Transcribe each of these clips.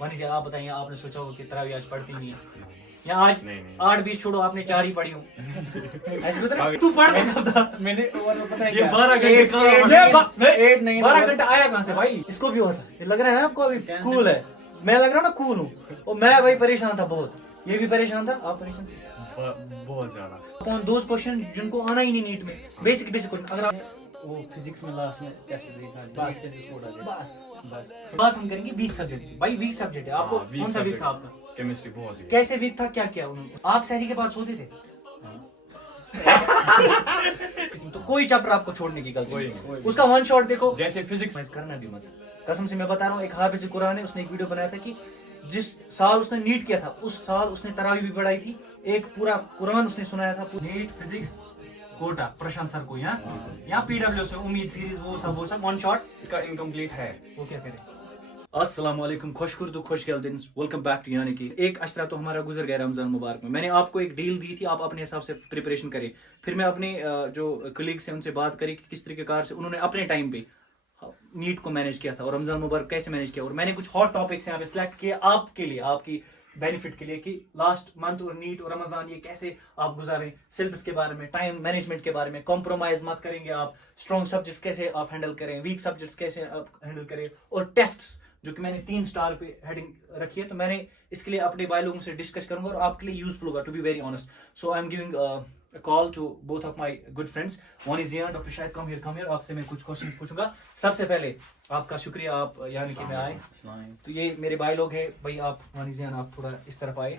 वानी जी आप बताइए, आपने सोचा होगा कि तरावी आज पढ़ती नहीं है या आज 8-20 छोड़ो, आपने 4 ही पढ़ी हो। ऐसे बता तू पढ़ता कब था? मैंने पता है ये क्या? 12 घंटे का 8 नहीं 12 घंटा आया कहाँ से भाई? इसको भी होता है, लग रहा है ना आपको अभी कूल है, मैं लग रहा हूँ ना कूल हूँ। और मैं भाई परेशान था बहुत, ये भी परेशान था, आप परेशान थे? बहुत ज्यादा। कौन दोस्त क्वेश्चन जिनको आना ही नहीं नीट में, बेसिक क्वेश्चन। अगर आप वो फिजिक्स में लास्ट में टेस्ट बस फिजिक्स कोड आ गया बस बात हम करेंगे वीक सब्जेक्ट की। भाई वीक सब्जेक्ट है, आपको कौन सा वीक था आपका? केमिस्ट्री बहुत ही। कैसे वीक था, क्या किया उन्होंने? आप सहरी के बाद सोते थे? तो कोई चैप्टर आपको छोड़ने की गलती नहीं, उसका वन शॉट देखो। जैसे फिजिक्स करना भी मत, कसम से मैं बता रहा हूँ। एक हाफिज कुरान है, उसने एक वीडियो बनाया था कि जिस साल उसने नीट किया था उस साल उसने तरावी भी पढ़ाई थी, एक पूरा कुरान उसने सुनाया था। NEET physics Kota Prashant sir को यहाँ पीडब्ल्यू से उम्मीद सीरीज वो सब वन शॉट इसका इनकम्प्लीट है। वो क्या करें। अस्सलाम वालेकुम, खुशकुर्दू खुशगल दिन, वेलकम बैक टू यानी कि एक अशरा तो हमारा गुजर गया रमजान मुबारक में। मैंने आपको एक डील दी थी, आप अपने हिसाब से प्रिपरेशन करें। फिर मैं अपने जो कलीग्स हैं उनसे बात करी कि किस तरीके से उन्होंने अपने टाइम पे नीट को मैनेज किया था और रमजान मुबारक कैसे मैनेज किया। और मैंने कुछ हॉट टॉपिक्स यहाँ पे सिलेक्ट किए आपके लिए, आपकी बेनिफिट के लिए, कि लास्ट मंथ और नीट और रमजान ये कैसे आप गुजारें, सिलेबस के बारे में, टाइम मैनेजमेंट के बारे में, कॉम्प्रोमाइज मत करेंगे आप, स्ट्रॉन्ग सब्जेक्ट्स कैसे आप हैंडल करें, वीक सब्जेक्ट्स कैसे आप हैंडल करें, और टेस्ट्स जो कि मैंने 3 स्टार पे हेडिंग रखी है। तो मैंने इसके लिए अपने भाई लोगों से डिस्कस करूंगा और आपके लिए यूजफुल होगा, to be very honest. So I am giving a call to both of my good friends. One is Zian, Dr. Shahid, come here. आपसे मैं कुछ क्वेश्चंस पूछूंगा। सबसे पहले आपका शुक्रिया, आप यानी कि मैं आए। तो ये मेरे भाई लोग हैं भाई, आप वानी ज़ियान आप थोड़ा इस तरफ आए।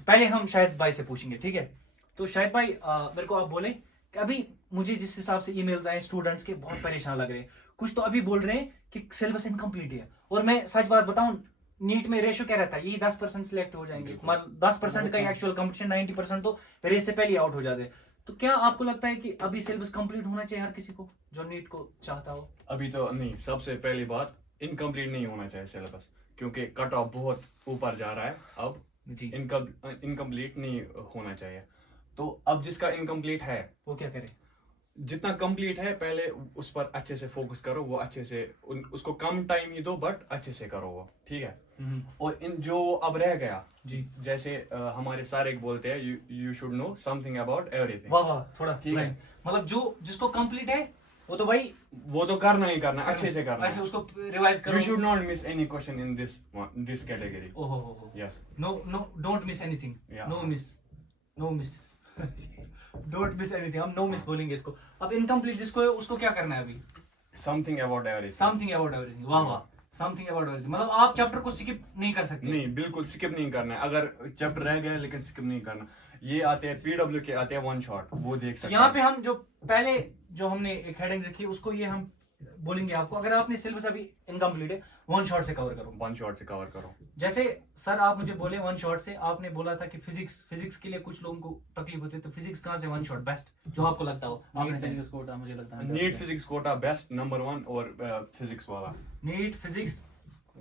तो पहले हम शाहिद भाई से पूछेंगे, ठीक है? तो शाहिद भाई मेरे को आप बोले कि अभी मुझे जिस हिसाब से ईमेल्स आए स्टूडेंट्स के, बहुत परेशान लग रहे हैं। कुछ तो अभी बोल रहे हैं कि सिलेबस इनकम्प्लीट है, और मैं सच बात बताऊं, नीट में रेशो क्या रहता है, यही 10% सिलेक्ट हो जाएंगे, 10% का एक्चुअल कंपटीशन, 90% तो रेस से पहले आउट हो जाते हैं। तो क्या आपको लगता है कि अभी सिलेबस कंप्लीट होना चाहिए हर किसी को जो नीट को चाहता हो? अभी तो नहीं, सबसे पहली बात इनकम्प्लीट नहीं होना चाहिए सिलेबस, क्योंकि कट ऑफ बहुत ऊपर जा रहा है। अब जी इनकम्प्लीट नहीं होना चाहिए। तो अब जिसका इनकम्प्लीट है वो क्या करे? जितना कंप्लीट है पहले उस पर अच्छे से फोकस करो, वो अच्छे से उसको कम टाइम ही दो, बट अच्छे से करो वो, ठीक है। और इन जो अब रह गया जी, जैसे हमारे सर एक बोलते हैं, you should know something about everything. वाह वाह, थोड़ा ठीक है। मतलब जो जिसको कंप्लीट है वो तो भाई वो तो करना ही करना, अच्छे से करना ऐसे उसको रिवाइज करो। You should not miss any question in this category. ओहो, yes, no don't miss anything, Yeah. No miss don't miss anything, हम नो मिस बोलेंगे इसको। अब इनकम्प्लीट जिसको है उसको क्या करना है अभी? Something about everything. Something about everything, वाह वाह, समथिंग अबाउट एवरीथिंग। मतलब आप चैप्टर को स्किप नहीं कर सकते? नहीं, बिल्कुल स्किप नहीं करना है। अगर चैप्टर रह गया लेकिन स्किप नहीं करना। ये आते हैं पीडब्ल्यू के, आते हैं वन शॉट, वो देख सकते हैं। यहाँ पे हम जो पहले जो हमने एक हेडिंग रखी है उसको ये हम बोलेंगे आपको, अगर आपने सिलेबस अभी इनकम्प्लीट है, वन शॉट से कवर करो। वन शॉट से कवर करो। जैसे सर आप मुझे बोले वन शॉट से, आपने बोला था कि फिजिक्स के लिए कुछ लोगों को तकलीफ होती है, तो फिजिक्स कहाँ से वन शॉट बेस्ट जो आपको लगता हो? नीट फिजिक्स कोटा मुझे लगता है NEET physics Kota best number 1, और फिजिक्स वाला NEET physics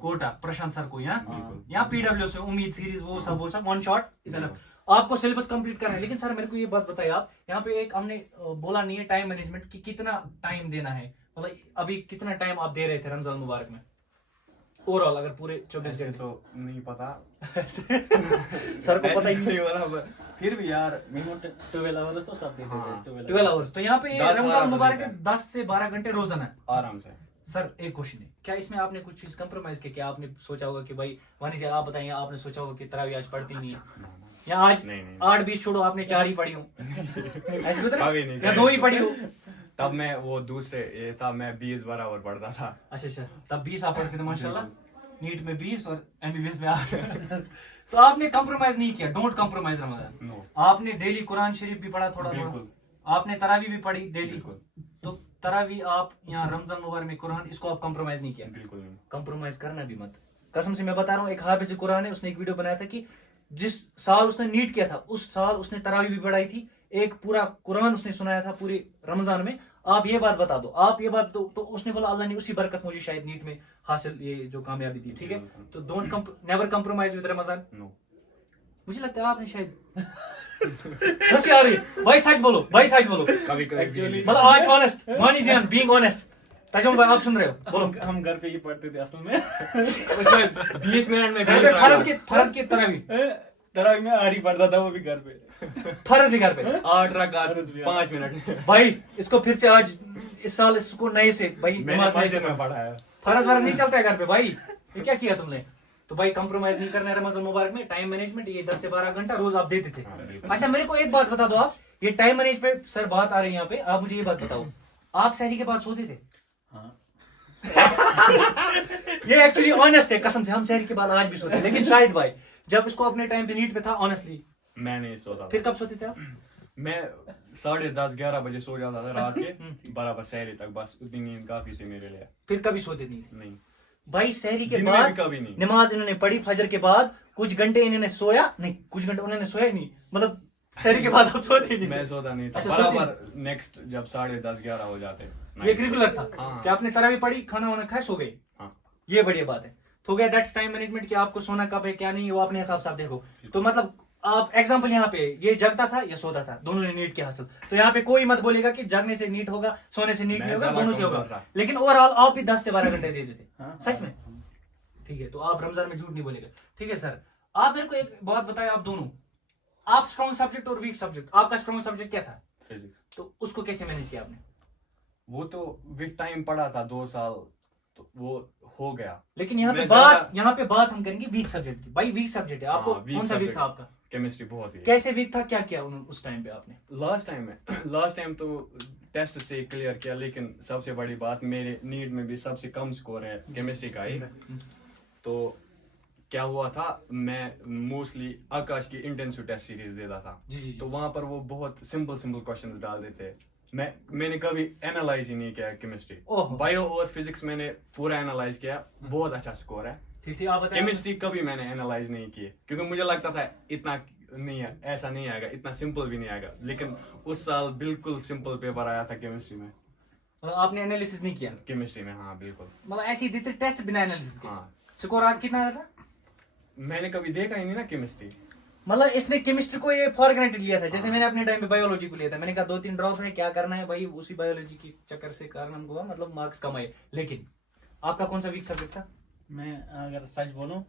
Kota Prashant sir को बिल्कुल। यहाँ पीडब्ल्यू से उम्मीद सीरीज वो सब वन शॉट इज एनफ। आपको सिलेबस कंप्लीट करना है। लेकिन सर मेरे को ये बात बताइए, आप यहाँ पे एक हमने बोला नहीं है टाइम मैनेजमेंट की, कितना टाइम देना है, मतलब अभी कितना टाइम आप दे रहे थे रमजान मुबारक में ओवरऑल, अगर पूरे 24 ऐसे घंटे? तो नहीं पता सर को पता ही नहीं हो रहा, फिर भी यार मिनिमम 12 आवर्स तो सब देते थे। 12 आवर्स। तो यहाँ पे 10-12 रमजान मुबारक देते के हैं। 10 से 12 घंटे रोजाना है आराम से। सर एक क्वेश्चन है, क्या इसमें आपने कुछ चीज कंप्रोमाइज किया? क्या आपने सोचा होगा कि भाई वानी जी आप बताइए, आपने सोचा होगा कि तरावी आज पढ़ती नहीं है या आज नहीं। 8-20 छोड़ो, आपने 4 ही पढ़ी हो? ऐसे बता कभी नहीं, या 2 ही पढ़ी हो? तब मैं वो दूसरे ये था, मैं 20 बराबर पढ़ता था। अच्छा, तब 20 आप पढ़ते थे माशाल्लाह, नीट में 20 और एमबीबीएस में 8। तो आपने कंप्रोमाइज नहीं किया, डोंट कंप्रोमाइज रमजान। नो, आपने डेली कुरान शरीफ भी पढ़ा थोड़ा, बिल्कुल। आपने तरावी भी पढ़ी डेली, बिल्कुल तो तरावी आप यहाँ रमजान मुबारक में कुरान, इसको आप कंप्रोमाइज नहीं किया? बिल्कुल नहीं। कंप्रोमाइज करना भी मत, कसम से मैं बता रहा हूँ। एक हाफिज कुरान है, उसने एक वीडियो बनाया था कि जिस साल उसने नीट किया था उस साल उसने तरावी भी पढ़ाई थी, एक पूरा कुरान उसने सुनाया था पूरे रमजान में। आप ये बात बता दो, आप ये बात दो, तो उसने बोला अल्लाह ने उसी बरकत मुझे शायद नीट में हासिल ये जो कामयाबी दी, ठीक है? तो never compromise with Ramzan. No, मुझे लगता है आपने शायद हंसी आ रही। भाई सच बोलो, भाई सच बोलो, कभी कभी मतलब आज ऑनेस्ट, वानी ज़ियान बीइंग ऑनेस्ट, तजमुल भाई आप सुन रहे हो? बोलो। हम घर पे ही पढ़ते थे असल में। उसमें 20 मिनट में घर फर्ज की तरह भी तरावी में आड़ी पढ़ता था, वो भी घर पे। फर्ज भी घर पे 8 रकात 5 मिनट। भाई इसको फिर से आज इस साल इसको नए से भाई मैंने नमाज नए से मस्जिद में पढ़ा है। फर्ज वर्ज नहीं चलता है घर पे भाई। ये क्या किया तुमने? तो भाई कंप्रोमाइज नहीं करना है रमजान मुबारक में। टाइम मैनेजमेंट ये 10 से 12 घंटा रोज आप देते थे। अच्छा मेरे को एक बात बता दो, आप ये टाइम मैनेज पे सर बात आ रही है यहाँ पे, आप मुझे ये बात बताओ, आप सहरी के बाद सोते थे? हाँ। ये एक्चुअली ऑनेस्ट है, कसम से हम सहरी के बाद आज भी सोते हैं। लेकिन शाहिद भाई जब इसको अपने टाइम पे नीट पे था ऑनेस्टली मैं नहीं सोता फिर कब सोते थे आप? मैं 10:30-11 बजे सो जाता था रात के, बराबर सहरी तक, बस उतनी नींद काफी थी मेरे लिए। फिर कभी सोते नहीं थे? नहीं भाई सहरी के दिन में भी बाद कभी नहीं। नमाज इन्होंने पढ़ी फजर के बाद, कुछ घंटे इन्होंने सोया नहीं, कुछ घंटे उन्होंने सोया नहीं, मतलब सहरी के बाद आप सोते नहीं मैं थे? सोता नहीं था। अच्छा, सोते बराबर नेक्स्ट जब 10:30-11 हो जाते। ये एक रेगुलर था हाँ। कि आपने तरावी पढ़ी, खाना वाना खाया, सो गए। हाँ। ये बढ़िया बात है। तो गया दैट्स टाइम मैनेजमेंट कि आपको सोना कब है क्या नहीं, वो अपने हिसाब से आप देखो। तो मतलब आप एग्जांपल यहाँ पे ये जगता था या सोता था, दोनों ने नीट के हासिल। तो यहाँ पे कोई मत बोलेगा कि जगने से नीट होगा, सोने से नीट मैं नहीं होगा, ज्यादा दोनों से कमजोर होगा। था। लेकिन ओवरऑल आप भी 10 से 12 घंटे दे देते। हाँ, सच में? ठीक है, तो आप रमजान में झूठ नहीं बोलेगा। ठीक है सर, आप मेरे को एक बात बताएं, आप दोनों, आप स्ट्रॉन्ग सब्जेक्ट और वीक सब्जेक्ट, आपका स्ट्रॉन्ग सब्जेक्ट क्या था? फिजिक्स। तो उसको कैसे मैनेज किया आपने? वो तो विद टाइम पढ़ा था 2 साल, तो वो हो गया। लेकिन यहाँ पे मैं बात ज्यादा- यहाँ पे बात हम करेंगे वीक सब्जेक्ट की। भाई वीक सब्जेक्ट है आपको, हाँ, weak कौन सा वीक subject। था आपका? केमिस्ट्री बहुत ही। कैसे वीक था, क्या किया उस टाइम पे आपने? लास्ट टाइम तो टेस्ट से क्लियर किया, लेकिन सबसे बड़ी बात मेरे नीट में भी सबसे कम स्कोर है केमिस्ट्री का ही। तो क्या हुआ था, मैं मोस्टली आकाश की इंटेंसिव टेस्ट सीरीज देता था। जी जी तो वहां पर वो बहुत सिंपल क्वेश्चंस डाल देते थे। मैंने कभी एनालाइज ही नहीं किया केमिस्ट्री। ओहो। बायो और फिजिक्स मैंने पूरा एनालाइज किया, बहुत अच्छा स्कोर है। ठीक ठीक, आप बताएं। केमिस्ट्री कभी मैंने एनालाइज नहीं किए, क्योंकि मुझे लगता था इतना नहीं है, ऐसा नहीं आएगा, इतना सिंपल भी नहीं आएगा। लेकिन उस साल बिल्कुल सिंपल पेपर आया था केमिस्ट्री में। मतलब आपने एनालिसिस नहीं किया? केमिस्ट्री में हाँ बिल्कुल। मतलब ऐसे ही देते टेस्ट बिना एनालिसिस के? हाँ, स्कोर आप कितना आया था? मैंने कभी देखा ही नहीं ना केमिस्ट्री। मतलब इसने केमिस्ट्री को ये फॉर ग्रांटेड लिया था, जैसे मैंने अपने टाइम पे बायोलॉजी को लिया था। मैंने कहा 2-3 ड्रॉप है, क्या करना है भाई, उसी बायोलॉजी के चक्कर से कारण हमको हुआ, मतलब मार्क्स कम आए। लेकिन आपका कौन सा वीक सब्जेक्ट था? मैं अगर सच बोलूं,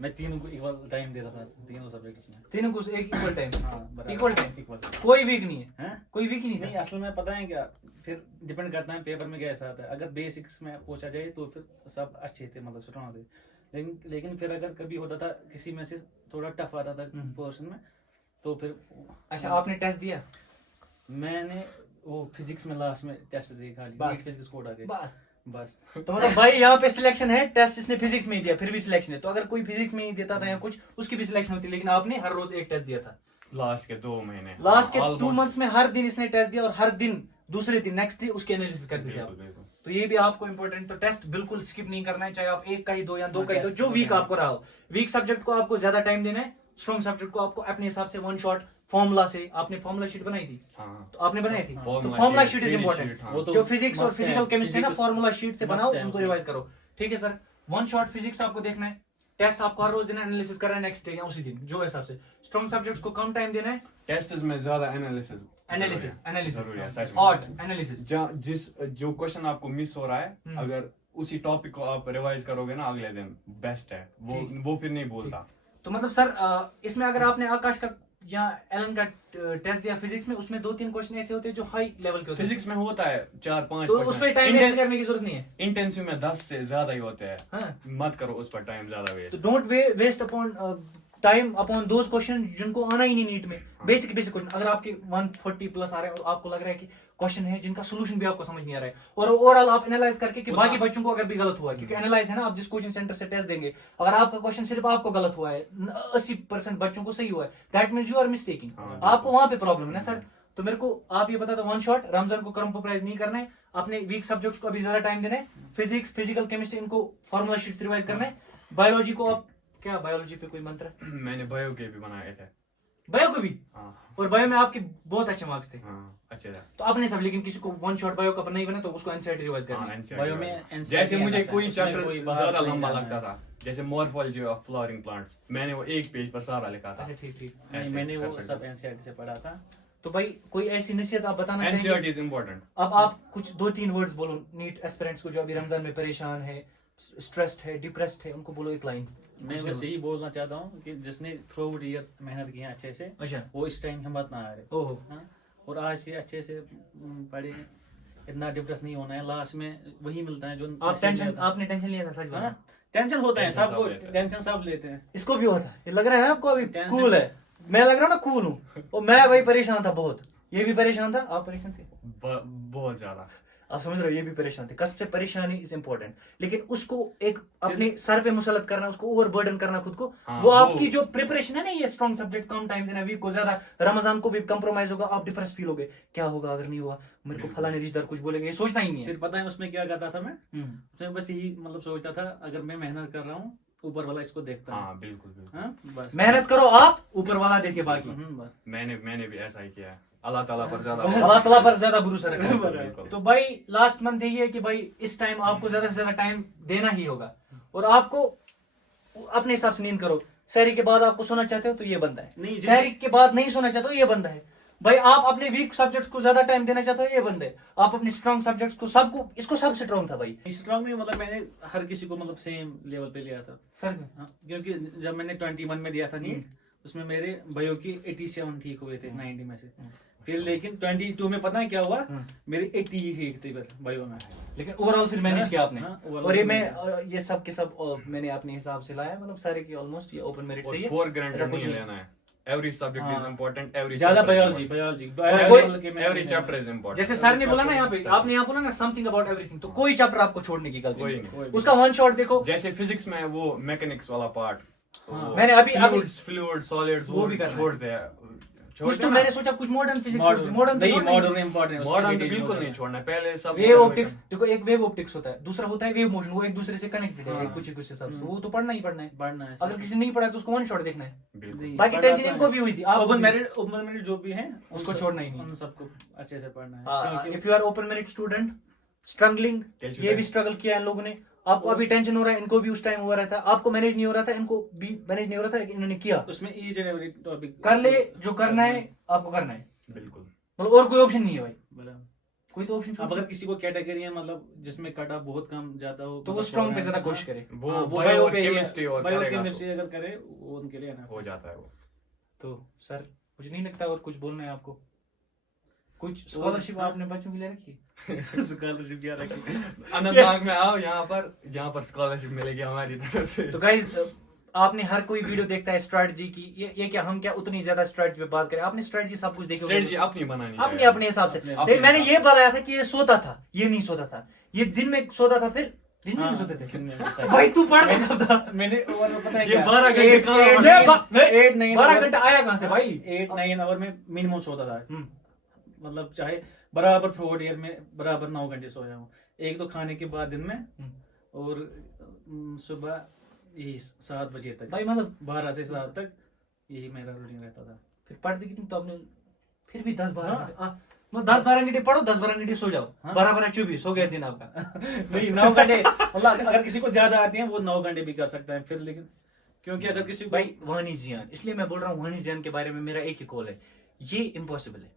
मैं तीनों को इक्वल टाइम देता था, तीनों सब्जेक्ट्स में। तीनों को एक इक्वल टाइम? हाँ, बराबर। Equal time? इक्वल। कोई वीक नहीं है? हैं? कोई वीक ही नहीं नहीं, था? असल में पता है क्या, फिर डिपेंड करता है पेपर में कैसा आता है। अगर बेसिक्स में पूछा जाए तो फिर सब अच्छे थे, मतलब स्ट्रॉन्ग थे। लेकिन फिर अगर कभी होता था किसी में से थोड़ा टफ आता था पोर्शन में, तो फिर अच्छा आपने टेस्ट दिया? मैंने वो फिजिक्स में लास्ट में टेस्ट से खाली बस। फिजिक्स कोड आ गए बस। बस। तो मतलब भाई यहाँ पे सिलेक्शन है, टेस्ट इसने फिजिक्स में ही दिया, फिर भी सिलेक्शन है। तो अगर कोई फिजिक्स में ही देता था या कुछ, उसकी भी सिलेक्शन होती, लेकिन आपने हर रोज एक टेस्ट दिया था। लास्ट के 2 महीने, लास्ट के 2 Almost- मंथ्स में हर दिन इसने टेस्ट दिया, और हर दिन दूसरे दिन नेक्स्ट डे उसके एनालिसिस कर दिया। बिल्कुल, बिल्कुल। तो ये भी आपको इंपॉर्टेंट, तो टेस्ट बिल्कुल स्किप नहीं करना है, चाहे आप एक का ही दो या 2 का ही दो, टेस्ट जो वीक करना है। आपको रहा हो। वीक सब्जेक्ट को आपको ज्यादा टाइम देना है, स्ट्रॉन्ग सब्जेक्ट को आपको अपने हिसाब से वन शॉट फॉर्मूला से। आपने फॉर्मूला शीट बनाई थी? हाँ, तो आपने बनाई थी? तो Formula formula sheet, sheet is theory important. sheet, हाँ। वो तो जो फिजिक्स और must है। फिजिकल केमिस्ट्री ना, Physics फॉर्मूला शीट से must बनाओ, है उनको उसमें। रिवाइज करो। ठीक है सर, वन शॉट फिजिक्स आपको देखना है, टेस्ट आपको हर रोज देना है, एनालिसिस करना है नेक्स्ट डे या उसी दिन जो हिसाब से। स्ट्रॉन्ग सब्जेक्ट्स को कम टाइम देना है, टेस्ट में ज्यादा एनालिसिस एनालिसिस जरूरी है, सच में। और एनालिसिस। जो क्वेश्चन आपको मिस हो रहा है, अगर उसी टॉपिक को आप रिवाइज करोगे ना अगले दिन, बेस्ट है वो फिर नहीं बोलता। तो मतलब सर इसमें अगर आपने आकाश का या एलन का टेस्ट दिया फिजिक्स में, उसमें 2-3 क्वेश्चन ऐसे होते हैं जो हाई लेवल के होते हैं। फिजिक्स में होता है 4-5, तो उस पर टाइम वेस्ट करने की जरूरत नहीं है। इंटेंसिव में 10 से ज्यादा ही होते हैं। हाँ। मत करो उस पर टाइम ज्यादा तो waste. Don't waste upon time upon those question जिनको आना ही नहीं नीट में। बेसिक क्वेश्चन अगर आपके 140 प्लस आ रहे हैं और आपको लग रहा है कि क्वेश्चन है जिनका सोल्यूशन भी आपको समझ नहीं आ रहा है, और ओवरऑल आप एनालाइज करके कि बाकी बच्चों को अगर भी गलत हुआ है, क्योंकि एनालाइज है ना, आप जिस कोचिंग सेंटर से टेस्ट देंगे, अगर आपका क्वेश्चन सिर्फ आपको गलत हुआ है, 80% बच्चों को सही हुआ है, that means you are mistaking. हाँ, आपको वहां पे प्रॉब्लम है ना सर। तो मेरे को आप ये बता दो, वन शॉट रमजान को कंप्रोमाइज नहीं करना है, अपने वीक सब्जेक्ट्स को अभी ज्यादा टाइम देना है, फिजिक्स फिजिकल केमिस्ट्री इनको फॉर्मूला शीट रिवाइज करना है, बायोलॉजी को आप क्या, बायोलॉजी पे कोई मंत्र? मैंने बायो के भी बनाए थे। बायो को भी? हाँ, और बायो में आपके बहुत अच्छे मार्क्स थे। हाँ, अच्छे थे। तो आपने सब, लेकिन किसी को वन शॉट बायो का नहीं बना तो उसको एनसीईआरटी रिवाइज करना हाँ, है। NCERT बायो में वाला। NCERT जैसे मुझे आता है, कोई उसमें चैप्टर कोई बाहर ज्यादा नहीं लंबा जाना लगता है। था, जैसे मॉर्फोलॉजी ऑफ फ्लावरिंग प्लांट्स, मैंने वो एक पेज पर सारा लिखा था। अच्छा ठीक ठीक। नहीं, ऐसे मैंने कर वो सकते सब हो। एनसीईआरटी से पढ़ा था। तो भाई कोई ऐसी नसीहत आप बताना एनसीईआरटी चाहेंगे? Is important. अब आप कुछ 2-3 वर्ड्स बोलो नीट एस्पिरेंट्स को जो अभी रमजान में परेशान है, स्ट्रेस्ड है, डिप्रेस्ड है, उनको बोलो एक लाइन। मैं बस यही बोलना चाहता हूँ कि जिसने थ्रू आउट ईयर मेहनत की है अच्छे से, अच्छा। वो इस टाइम हिम्मत ना हारे। ओहो। हाँ, और आज से अच्छे से पढ़े, इतना डिप्रेस नहीं होना है। लास्ट में वही मिलता है जो आप टेंशन, आपने टेंशन लिया था सच हाँ, बात? टेंशन होता है टेंशन सब सबको, लेते हैं। टेंशन सब लेते हैं। इसको भी होता है, ये लग रहा है ना आपको अभी टेंशन- कूल है, मैं लग रहा हूँ ना कूल हूँ, और मैं भाई परेशान था बहुत, ये भी परेशान था, आप परेशान थे, बहुत ज्यादा। आप समझ रहे हो, ये भी परेशान थे। कसम से परेशानी इज इम्पोर्टेंट, लेकिन उसको एक अपने सर पे मुसलत करना, उसको ओवर बर्डन करना खुद को, हाँ, वो वो- आपकी जो प्रिपरेशन है ना, ये स्ट्रॉन्ग सब्जेक्ट, कम टाइम देना, वीक को ज्यादा, रमजान को भी कंप्रोमाइज होगा, आप डिप्रेस फील होगे, क्या होगा अगर नहीं हुआ, मेरे को फलाने रिश्तेदार कुछ बोलेंगे, ये सोचना ही नहीं है। फिर पता है उसमें क्या करता था मैं? हम्म। उसमें बस यही मतलब सोचता था, अगर मैं मेहनत कर रहा हूँ, ऊपर वाला इसको देखता है। हाँ बिल्कुल बिल्कुल। हाँ, बस मेहनत करो आप, ऊपर वाला देखे बाकी। बस। मैंने भी ऐसा ही किया है। अल्लाह ताला पर ज्यादा अल्लाह ताला पर ज्यादा भरोसा रखो। बिल्कुल। तो भाई लास्ट मंथ यही है कि भाई इस टाइम आपको ज्यादा से ज्यादा टाइम देना ही होगा, और आपको अपने हिसाब से नींद करो। सहरी के बाद आपको सोना चाहते हो तो ये बंदा है, नहीं, सहरी के बाद नहीं सोना चाहते हो ये बंदा है। भाई आप अपने वीक सब्जेक्ट्स को ज्यादा टाइम देना चाहते हो ये बंदे, आप अपने स्ट्रॉन्ग सब्जेक्ट्स को, सबको, इसको सब स्ट्रॉन्ग था भाई स्ट्रॉन्ग नहीं, मतलब मैंने हर किसी को मतलब सेम लेवल पे लिया था। सर में। हाँ, क्योंकि जब मैंने 21 में दिया था नीट, उसमें मेरे भाइयों की 87 ठीक हुए थे 90 में से। फिर लेकिन 22 में पता है क्या हुआ, मेरे 80 ही ठीक थे फिर भाइयों में। लेकिन ओवरऑल फिर मैनेज किया आपने। हाँ, overall और ये मैं मैंने- ये सब के सब मैंने अपने हिसाब से लाया, मतलब सारे की ऑलमोस्ट ये ओपन मेरिट से ही है। 4 ऐसा ग्रांटेड कुछ नहीं नहीं। लेना है। एवरी सब्जेक्ट इज हाँ। इम्पोर्टेंट, एवरी ज्यादा biology every chapter is important. जैसे सर ने बोला ना यहाँ पे, आपने यहाँ बोला ना समथिंग अबाउट एवरीथिंग, तो कोई चैप्टर आपको छोड़ने की गलती कोई नहीं, नहीं। उसका वन शॉट देखो। जैसे फिजिक्स में वो मैकेनिक्स वाला पार्ट, हाँ। मैंने अभी फ्लूइड सॉलिड्स वो भी करना है। छोड़ते हैं। कुछ तो मैंने सोचा कुछ modern physics, modern modern important, modern तो बिल्कुल नहीं छोड़ना है। पहले सब वेव ऑप्टिक्स देखो, एक वेव ऑप्टिक्स होता है, दूसरा होता है वेव मोशन, वो एक दूसरे से कनेक्टेड है, हाँ। एक कुछ के साथ, तो वो तो पढ़ना ही पढ़ना है। पढ़ना है। अगर किसी ने नहीं पढ़ा तो उसको वन शॉट देखना है। बिल्कुल। बाकी टेंशन इनको भी हुई थी, आप ओपन मेरिट जो भी है उसको छोड़ना ही नहीं। उन सबको अच्छे से पढ़ना है, क्योंकि if you are open merit student struggling, Tension ये है। भी स्ट्रगल किया है इन लोगों ने, आपको अभी टेंशन हो रहा है, इनको भी उस टाइम हुआ रहता है, आपको मैनेज नहीं हो रहा था, इनको भी मैनेज नहीं हो रहा था, लेकिन इन्होंने किया। उसमें ईच एंड एवरी टॉपिक कर ले जो करना है, आपको करना है, बिल्कुल। मतलब और कोई ऑप्शन नहीं है भाई, बराबर। कोई तो ऑप्शन। अब अगर किसी को कैटेगरी है मतलब जिसमें कट ऑफ बहुत कम जाता हो, तो वो स्ट्रॉन्ग पे ज्यादा कोशिश करे। वो हाँ, वो बायो पे ही है। केमिस्ट्री और करेगा बायोकेमिस्ट्री अगर करे वो उनके लिए तो ना हो जाता है वो। तो सर मुझे नहीं लगता और कुछ बोलना है आपको, कुछ स्कॉलरशिप आपने बच्चों के लिए रखी? स्कॉलरशिप क्या रखी। अनंतनाग में आओ, यहाँ पर स्कॉलरशिप मिलेगी हमारी तरफ से। तो गाइज आपने हर कोई वीडियो देखता है स्ट्रेटजी की, ये क्या हम क्या उतनी ज्यादा स्ट्रेटजी पे बात करें, आपने स्ट्रेटजी सब कुछ देखी होगी। स्ट्रेटजी अपनी बनानी अपने चाहिए। अपने हिसाब से। अपने लेकिन मैंने हिसाब ये बताया था कि ये सोता था, ये नहीं सोता था, ये दिन में सोता था, फिर दिन में भी सोते थे। भाई तू पढ़ कब था? मैंने ओवर में पता है ये क्या? 12 घंटे एट- कहाँ एट- पढ़े? एट- एट नहीं 12 घंटा आया कहाँ से भाई? 8-9 आवर में मिनिमम सोता था। हम्म। मतलब चाहे बराबर थ्रू आउट ईयर में बराबर 9 घंटे सोया हूँ। एक तो खाने के बाद दिन में, और सुबह यही 7 बजे तक, भाई मतलब 12 से 7 तक यही मेरा रूटीन रहता था। फिर पढ़ते कितनी, तो आपने फिर भी 10-12 हाँ। घंटे, 10-12 घंटे पढ़ो, 10-12 घंटे सो जाओ, हाँ। 12-12-24 हो गया दिन आपका। नहीं 9 घंटे, मतलब अगर किसी को ज्यादा आती है वो 9 घंटे भी कर सकता है फिर, लेकिन क्योंकि अगर किसी को भाई वानी जियान, इसलिए मैं बोल रहा हूँ वानी जियान के बारे में मेरा एक ही कॉल है, ये इम्पॉसिबल है,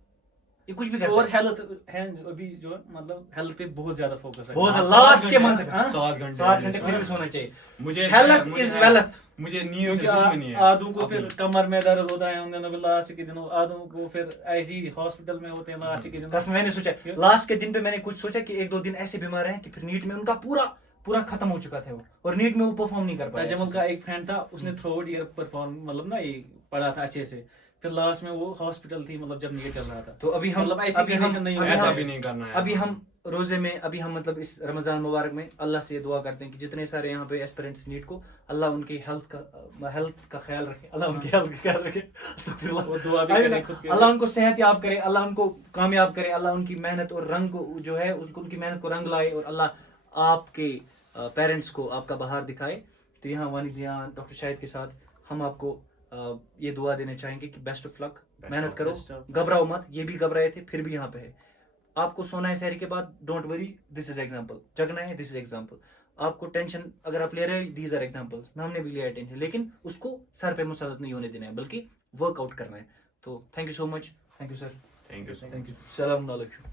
ये कुछ भी कर और हेल्थ है अभी जो मतलब हेल्थ पे बहुत ज्यादा फोकस है। बहुत हाँ, लास्ट 7 के घंटे, मंथ हाँ? 7 घंटे 7 घंटे फिर भी सोना चाहिए। मुझे हेल्थ इज वेल्थ। मुझे नींद क्योंकि से दुश्मनी है। आधों को फिर कमर में दर्द होता है उन दिनों में, लास्ट के दिनों आधों को फिर ऐसी हॉस्पिटल में होते हैं लास्ट के दिनों। बस मैंने सोचा लास्ट के दिन पे मैंने कुछ सोचा कि 1-2 दिन ऐसे बीमार हैं कि फिर नीट में उनका पूरा खत्म हो चुका था वो, और नीट में वो परफॉर्म नहीं कर पाया। जब उनका एक फ्रेंड था उसने थ्रू आउट ईयर परफॉर्म मतलब ना ये पढ़ा था अच्छे से, फिर लास्ट में वो हॉस्पिटल थी मतलब जब नीट चल रहा था। तो अभी हम मतलब ऐसी अभी हम- कंडीशन नहीं अभी होनी ऐसा हम- भी नहीं करना है। अभी हम रोजे में, अभी हम मतलब इस रमजान मुबारक में अल्लाह से दुआ करते हैं कि जितने सारे यहाँ पे एस्पिरेंट्स नीट को, अल्लाह उनकी हेल्थ का ख्याल रखे, अल्लाह उनकी हेल्थ का ख्याल रखे, अस्तगफिरुल्लाह। वो दुआ भी करें खुद के अल्लाह उनको सेहत याब करे, अल्लाह उनको कामयाब करे, अल्लाह उनकी मेहनत और रंग को जो है उसको, उनकी मेहनत को रंग लाए, और अल्लाह आपके पेरेंट्स को आपका बहार दिखाए। तो यहाँ वानी जियान डॉक्टर शाहिद के साथ हम आपको ये दुआ देने चाहेंगे कि बेस्ट ऑफ लक, मेहनत करो, best of- घबराओ मत, ये भी घबराए थे फिर भी यहाँ पे है। आपको सोना है शहरी के बाद, don't worry, this is example. जगना है, दिस इज एग्जाम्पल। आपको टेंशन अगर आप ले रहे हो, दीज आर एग्जाम्पल्स। हमने भी लिया है टेंशन, लेकिन उसको सर पे मुसलत नहीं होने देना है, बल्कि वर्कआउट करना है। तो thank you so much thank you sir, thank you so much. Thank you, सलाम अलैकुम।